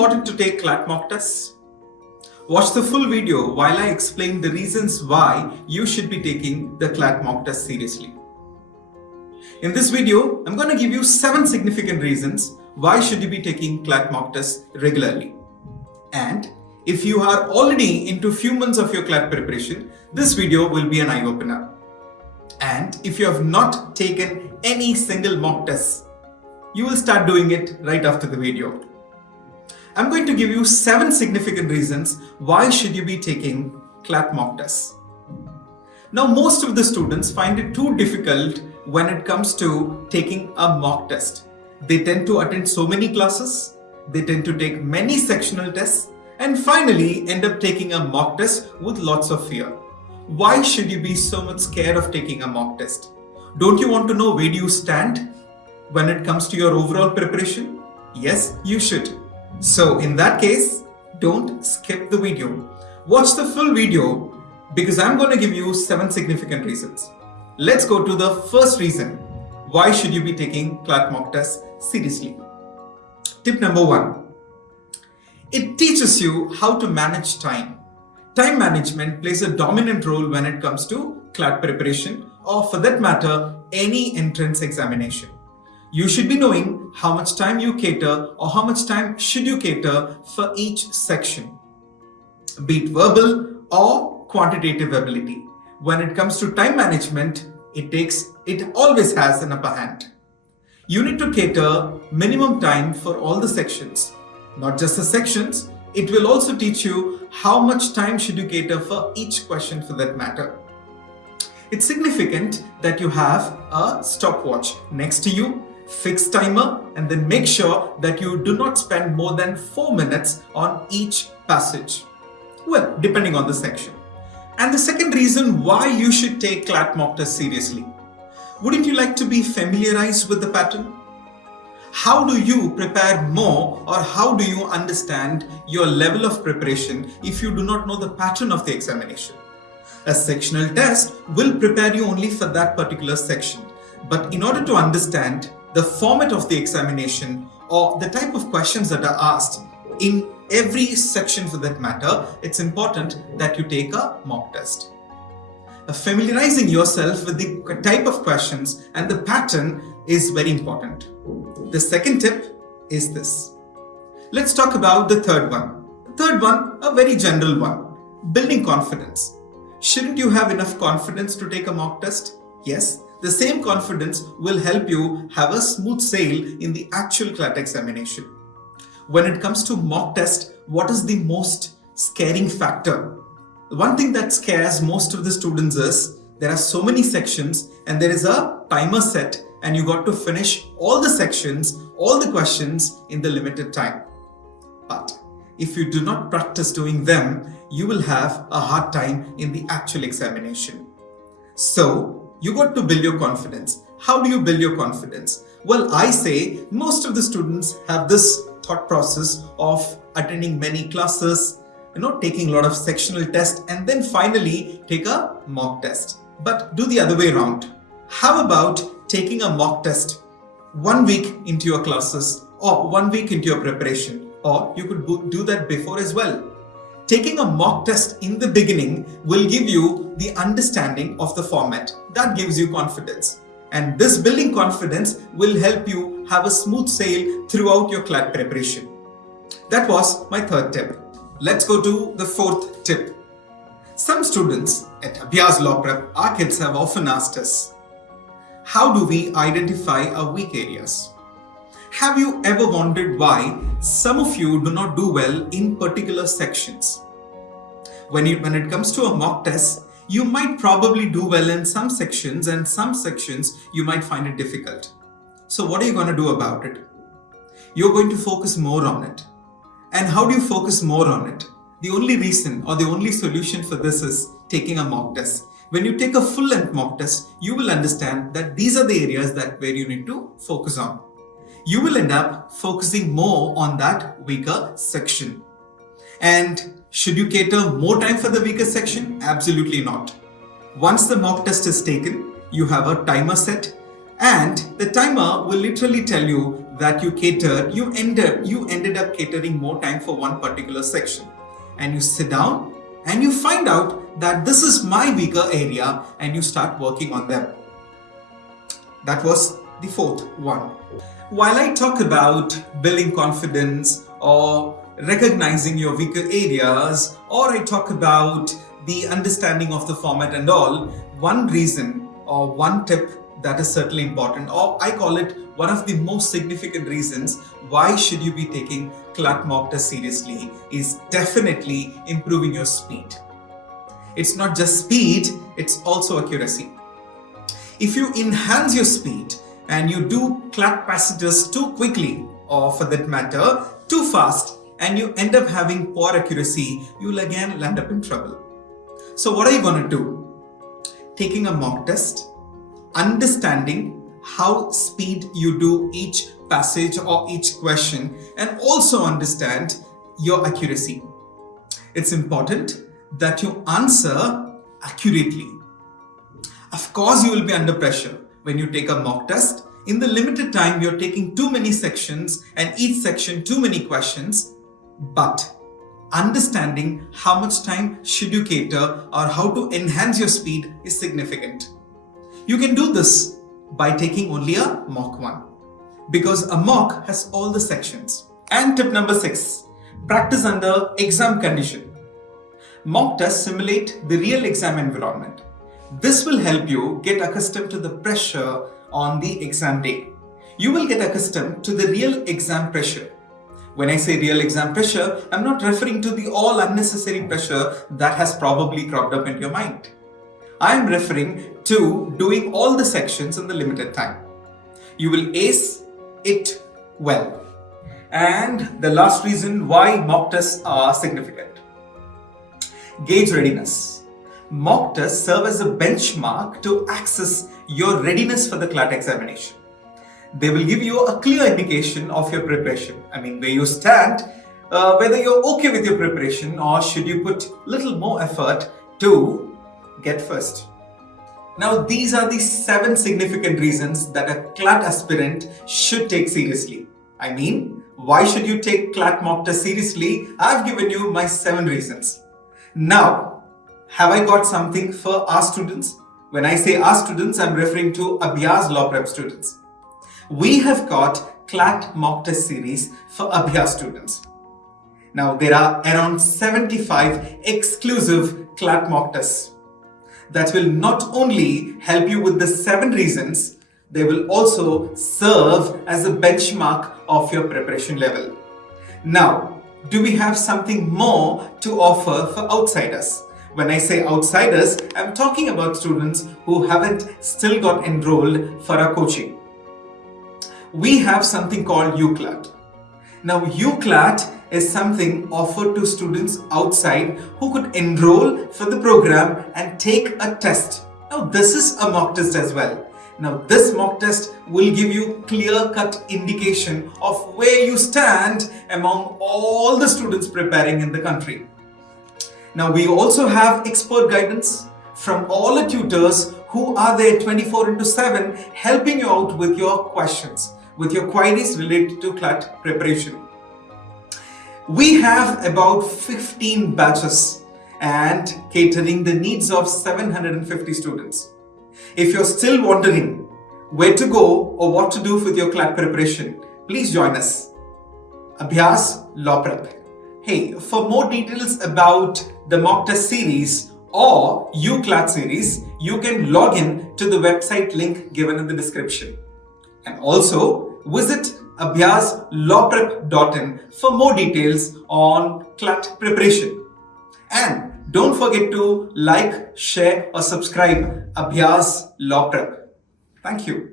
important to take CLAT mock tests? Watch the full video while I explain the reasons why you should be taking the CLAT mock test seriously. In this video, I'm going to give you 7 significant reasons why should you be taking CLAT mock tests regularly. And if you are already into few months of your CLAT preparation, this video will be an eye-opener. And if you have not taken any single mock tests, you will start doing it right after the video. I'm going to give you 7 significant reasons why should you be taking CLAT mock tests. Now, most of the students find it too difficult when it comes to taking a mock test. They tend to attend so many classes, they tend to take many sectional tests, and finally end up taking a mock test with lots of fear. Why should you be so much scared of taking a mock test? Don't you want to know where do you stand when it comes to your overall preparation? Yes, you should. So in that case, don't skip the video. Watch the full video because I'm going to give you 7 significant reasons. Let's go to the first reason. Why should you be taking CLAT mock tests seriously? Tip number 1. It teaches you how to manage time. Time management plays a dominant role when it comes to CLAT preparation or for that matter, any entrance examination. You should be knowing how much time you cater or how much time should you cater for each section, be it verbal or quantitative ability. When it comes to time management, it always has an upper hand. You need to cater minimum time for all the sections, not just the sections. It will also teach you how much time should you cater for each question for that matter. It's significant that you have a stopwatch next to you, fixed timer, and then make sure that you do not spend more than 4 minutes on each passage. Well, depending on the section. And the second reason why you should take CLAT mock test seriously. Wouldn't you like to be familiarized with the pattern? How do you prepare more, or how do you understand your level of preparation if you do not know the pattern of the examination? A sectional test will prepare you only for that particular section. But in order to understand the format of the examination or the type of questions that are asked in every section for that matter, it's important that you take a mock test. Familiarizing yourself with the type of questions and the pattern is very important. The second tip is this. Let's talk about the third one. The third one, a very general one, building confidence. Shouldn't you have enough confidence to take a mock test? Yes, the same confidence will help you have a smooth sail in the actual CLAT examination. When it comes to mock test, what is the most scaring factor? The one thing that scares most of the students is there are so many sections and there is a timer set and you got to finish all the sections, all the questions in the limited time. But if you do not practice doing them, you will have a hard time in the actual examination. So you got to build your confidence. How do you build your confidence? Well, I say most of the students have this thought process of attending many classes, taking a lot of sectional tests and then finally take a mock test. But do the other way around. How about taking a mock test 1 week into your classes or 1 week into your preparation, or you could do that before as well. Taking a mock test in the beginning will give you the understanding of the format. That gives you confidence. And this building confidence will help you have a smooth sail throughout your CLAT preparation. That was my third tip. Let's go to the fourth tip. Some students at Abhyaas Law Prep, our kids have often asked us, how do we identify our weak areas? Have you ever wondered why some of you do not do well in particular sections? When it comes to a mock test, you might probably do well in some sections and some sections you might find it difficult. So what are you going to do about it? You're going to focus more on it. And how do you focus more on it? The only reason or the only solution for this is taking a mock test. When you take a full-length mock test, you will understand that these are the areas where you need to focus on. You will end up focusing more on that weaker section. And should you cater more time for the weaker section? Absolutely not. Once the mock test is taken, you have a timer set and the timer will literally tell you that you catered, you ended up catering more time for one particular section. And you sit down and you find out that this is my weaker area and you start working on them. That was the fourth one. While I talk about building confidence or recognizing your weaker areas, or I talk about the understanding of the format and all, one reason or one tip that is certainly important, or I call it one of the most significant reasons why should you be taking CLAT mock test seriously, is definitely improving your speed. It's not just speed, it's also accuracy. If you enhance your speed and you do CLAT passages too quickly, or for that matter, too fast, and you end up having poor accuracy, you'll again land up in trouble. So what are you going to do? Taking a mock test, understanding how speed you do each passage or each question, and also understand your accuracy. It's important that you answer accurately. Of course, you will be under pressure when you take a mock test. In the limited time, you're taking too many sections and each section too many questions, but understanding how much time should you cater or how to enhance your speed is significant. You can do this by taking only a mock one, because a mock has all the sections. And tip number 6, practice under exam condition. Mock tests simulate the real exam environment. This will help you get accustomed to the pressure on the exam day. You will get accustomed to the real exam pressure. When I say real exam pressure, I'm not referring to the all unnecessary pressure that has probably cropped up in your mind. I am referring to doing all the sections in the limited time. You will ace it well. And the last reason why mock tests are significant. Gauge readiness. Mock tests serve as a benchmark to assess your readiness for the CLAT examination. They will give you a clear indication of your preparation. I mean, where you stand, whether you're okay with your preparation or should you put little more effort to get first. Now, these are the 7 significant reasons that a CLAT aspirant should take seriously. I mean, why should you take CLAT mock test seriously? I've given you my 7 reasons. Now, have I got something for our students? When I say our students, I'm referring to Abhyaas Law Prep students. We have got CLAT mock test series for Abhyaas students. Now, there are around 75 exclusive CLAT mock tests that will not only help you with the 7 reasons, they will also serve as a benchmark of your preparation level. Now, do we have something more to offer for outsiders? When I say outsiders, I'm talking about students who haven't still got enrolled for our coaching. We have something called U-CLAT. Now, U-CLAT is something offered to students outside who could enroll for the program and take a test. Now, this is a mock test as well. Now, this mock test will give you clear-cut indication of where you stand among all the students preparing in the country. Now, we also have expert guidance from all the tutors who are there 24/7 helping you out with your questions, with your queries related to CLAT preparation. We have about 15 batches and catering the needs of 750 students. If you're still wondering where to go or what to do with your CLAT preparation, please join us. Abhyaas Law Prep. Hey, for more details about the mock test series or U-CLAT series, you can log in to the website link given in the description. And also visit abhyaslawprep.in for more details on CLAT preparation. And don't forget to like, share or subscribe Abhyaas Law Prep. Thank you.